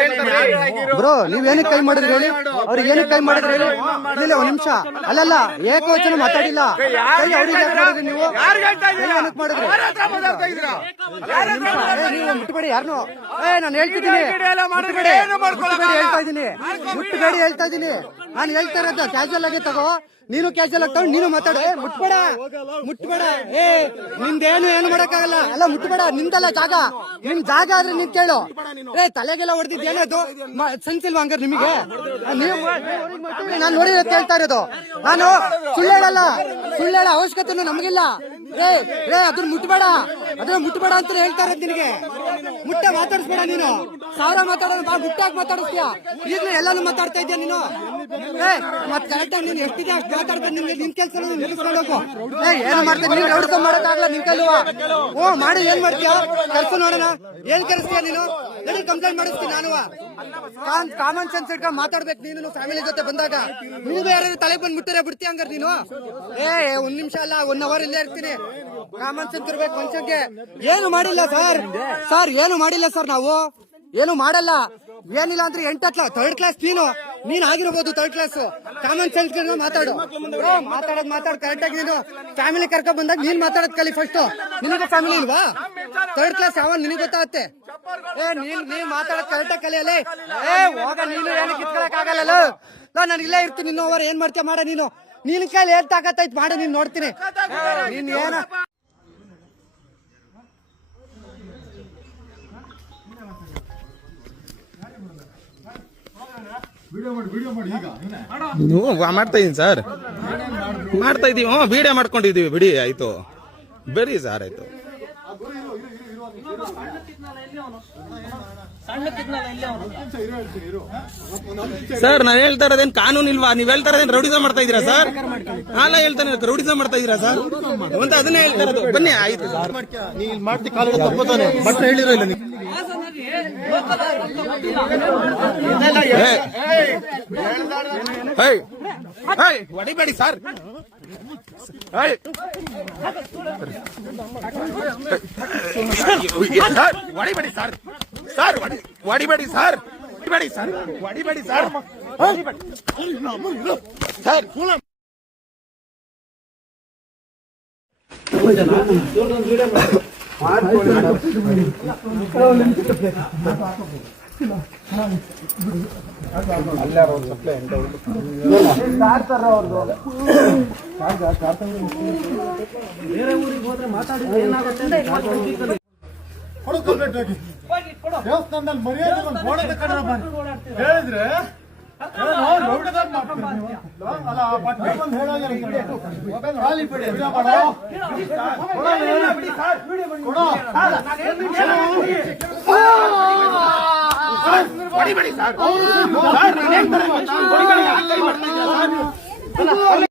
Bro ನೀವ್ ಏನಕ್ಕೆ ಕೈ ಮಾಡಿದ್ರಿ ಹೇಳಿ, ಅವ್ರಿಗೆ ಏನಕ್ಕೆ ಕೈ ಮಾಡಿದ್ರಿ ಹೇಳಿ? ಇಲ್ಲ ಒಂದ್ ನಿಮಿಷ, ಅಲ್ಲಲ್ಲ ಏಕವಚನ ಮಾತಾಡಿಲ್ಲ. ನೀವು ನೀವು ಮುಟ್ಟಬೇಡಿ ಯಾರನ್ನು. ನಾನು ಹೇಳ್ತಿದ್ದೀನಿ, ಹೇಳ್ತಾ ಇದ್ದೀನಿ, ಮುಟ್ಟಬೇಡಿ ಹೇಳ್ತಾ ಇದ್ದೀನಿ. ನಾನು ಹೇಳ್ತಾ ಇರೋದು ಕ್ಯಾಶುವಲ್ ಆಗಿ ತಗೋ, ನೀನು ಕ್ಯಾಶುವಲ್ ಆಗಿ ತಗೊಂಡು ನೀನು ಮಾತಾಡ. ಮುಟ್ಬೇಡ ಮುಟ್ಬೇಡ, ನಿಂದೇನು ಏನು ಮಾಡಕ್ಕಾಗಲ್ಲ. ಅಲ್ಲ ಮುಟ್ಬೇಡ, ನಿಂದಲ್ಲ ಜಾಗ, ನಿಮ್ ಜಾಗ ಆದ್ರೆ ನಿನ್ ಕೇಳು. ತಲೆಗೆಲ್ಲ ಹೊಡೆದಿದ್ದೇನದು ಸೆನ್ಸಿಲ್ವಾ ಹಂಗಾರೆ ನಿಮಗೆ? ನೀವು ನಾನು ನೋಡಿ ಕೇಳ್ತಾ ಇರೋದು. ನಾನು ಸುಳ್ಳು ಹೇಳಲ್ಲ, ಸುಳ್ಳು ಹೇಳೋ ಅವಶ್ಯಕತೆ ನಮಗಿಲ್ಲ. ಅದನ್ನ ಮುಟ್ಬೇಡ, ಅದನ್ನ ಮುಟ್ಬೇಡ ಅಂತ ಹೇಳ್ತಾ ಇರೋದು ನಿನಗೆ. ಮುಟ್ಟ ಮಾತಾಡಿಸ್ಬೇಡ ನೀನು. ಸಾವಿರ ಮಾತಾಡೋದು ಬಾ, ಮುಟ್ಟಾಗಿ ಮಾತಾಡಿಸ್ತೀಯ. ಈಗಲೂ ಎಲ್ಲಾನು ಮಾತಾಡ್ತಾ ಇದ್ಯಾ ನೀನು. ಮತ್ ಕರೆಕ್ಟಾಗಿ ನೀನು ಎಷ್ಟಿದೆ ಅಷ್ಟು ಮಾತಾಡ್ತಾ ನಿಮ್ಗೆ ನಿನ್ ಕೆಲಸ ನಿಲ್ಲಿಸ್ಕೊಂಡು ಹೋಗು. ಏನು ಮಾಡ್ತೀನಿ ನೀನು ರೌಡ್ಕ ಮಾಡಕ್ಕಾಗಲ್ಲ ನಿನ್ ಕೈಲುವ. ಮಾಡಿ ಏನ್ ಮಾಡ್ತೀಯ ಕೆಲಸ ನೋಡೋಣ. ಏನ್ ಕರೆಸ್ತೀಯ ನೀನು? ನನಗೆ ಕಂಪ್ಲೇಂಟ್ ಮಾಡಿಸ್ತೀನಿ ನಾನು. ಕಾಮನ್ ಸೆನ್ಸ್ ಇಟ್ಕೊಂಡು ಮಾತಾಡ್ಬೇಕು ನೀನು. ಫ್ಯಾಮಿಲಿ ಜೊತೆ ಬಂದಾಗ ನೀವು ಯಾರು ತಲೆ ಬಂದು ಮುಟ್ಟರೆ ಬಿಡ್ತೀಯ ಹಂಗಾರೆ ನೀನು? ಒಂದ್ ನಿಮಿಷ ಅಲ್ಲ, 1 ಅವರ್ ಇಲ್ಲೇ ಇರ್ತೀನಿ. ಕಾಮನ್ ಸೆನ್ಸ್ ಇರ್ಬೇಕು ಮನುಷ್ಯನ್ಗೆ. ಏನು ಮಾಡಿಲ್ಲ ಸರ್, ಏನು ಮಾಡಿಲ್ಲ ಸರ್, ನಾವು ಏನು ಮಾಡಲ್ಲ. ಏನಿಲ್ಲ ಅಂದ್ರೆ 8th 3rd ಕ್ಲಾಸ್ ನೀನ್ ಆಗಿರ್ಬೋದು 3rd ಕ್ಲಾಸ್. ಕಾಮನ್ ಸೆನ್ಸ್ ಮಾತಾಡು. ಮಾತಾಡ್ ಕರೆಕ್ಟ್ ಆಗಿ. ನೀನು ಫ್ಯಾಮಿಲಿ ಕರ್ಕೊಂಡ್ ಬಂದಾಗ ನೀನ್ ಮಾತಾಡೋದ್ ಕಲಿ ಫಸ್ಟ್. ನಿನಗೆ ಫ್ಯಾಮಿಲಿ ಇಲ್ವಾ? 3rd ಕ್ಲಾಸ್ ಯಾವ ನಿನಗೆ ಗೊತ್ತಾಗುತ್ತೆ? ನೀನ್ ಮಾತಾಡೋದ್ ಕರೆಕ್ಟ್ ಆಗಿ ಕಲಿಯಲ್ಲ. ಹೋಗ ನೀನು, ಏನು ಕಿತ್ಕೊಳಕ್ ಆಗಲ್ಲ. ನಾನು ಇಲ್ಲೇ ಇರ್ತೀನಿ ಇನ್ನೂ ಅವರ್. ಏನ್ ಮಾಡ್ತೀಯ ಮಾಡ ನೀನು. ನಿನ್ ಕೈಲಿ ಏನ್ ತಾಕತ್ತೈತ್ ಮಾಡ, ನೀನ್ ನೋಡ್ತೀನಿ. ನೀನ್ ಏನ ಮಾಡ್ತಾ ಇದೀನಿ ಸರ್, ಮಾಡ್ತಾ ಇದೀವಿ. ವಿಡಿಯೋ ಮಾಡ್ಕೊಂಡಿದೀವಿ, ಬಿಡಿ ಆಯ್ತು, ಬರೀ ಸರ್ ಆಯ್ತು. ಸರ್ ನಾವ್ ಹೇಳ್ತಾ ಇರೋದೇನ್ ಕಾನೂನು ಇಲ್ವಾ? ನೀವ್ ಹೇಳ್ತಾ ಇರೋದೇನ್ ರೌಡಿಸಂ ಮಾಡ್ತಾ ಇದೀರಾ ಸರ್? ಅಲ್ಲ ಹೇಳ್ತಾನೆ, ರೌಡಿಸಂ ಮಾಡ್ತಾ ಇದೀರಾ ಸರ್ ಅಂತ ಅದನ್ನೇ ಹೇಳ್ತಾ ಇರೋದು. ಬನ್ನಿ ಆಯ್ತು ಹೇಳಿರೋ ಇಲ್ಲ ಹೊಡಿಬೇಡಿ sir, ಹೊಡಿಬೇಡಿ sir, ಹೊಡಿಬೇಡಿ sir, ಹೊಡಿಬೇಡಿ sir, sir ಬೇರೆ ಊರಿಗೆ ಹೋದ್ರೆ ಮಾತಾಡಿದ್ರೆ ಏನಾಗುತ್ತೆ? ದೇವಸ್ಥಾನದಲ್ಲಿ ಮರ್ಯಾದೆ ಗೋಡೆ ಹೇಳಿದ್ರೆ ಹೊಡಿಬೇಡಿ ಸರ್.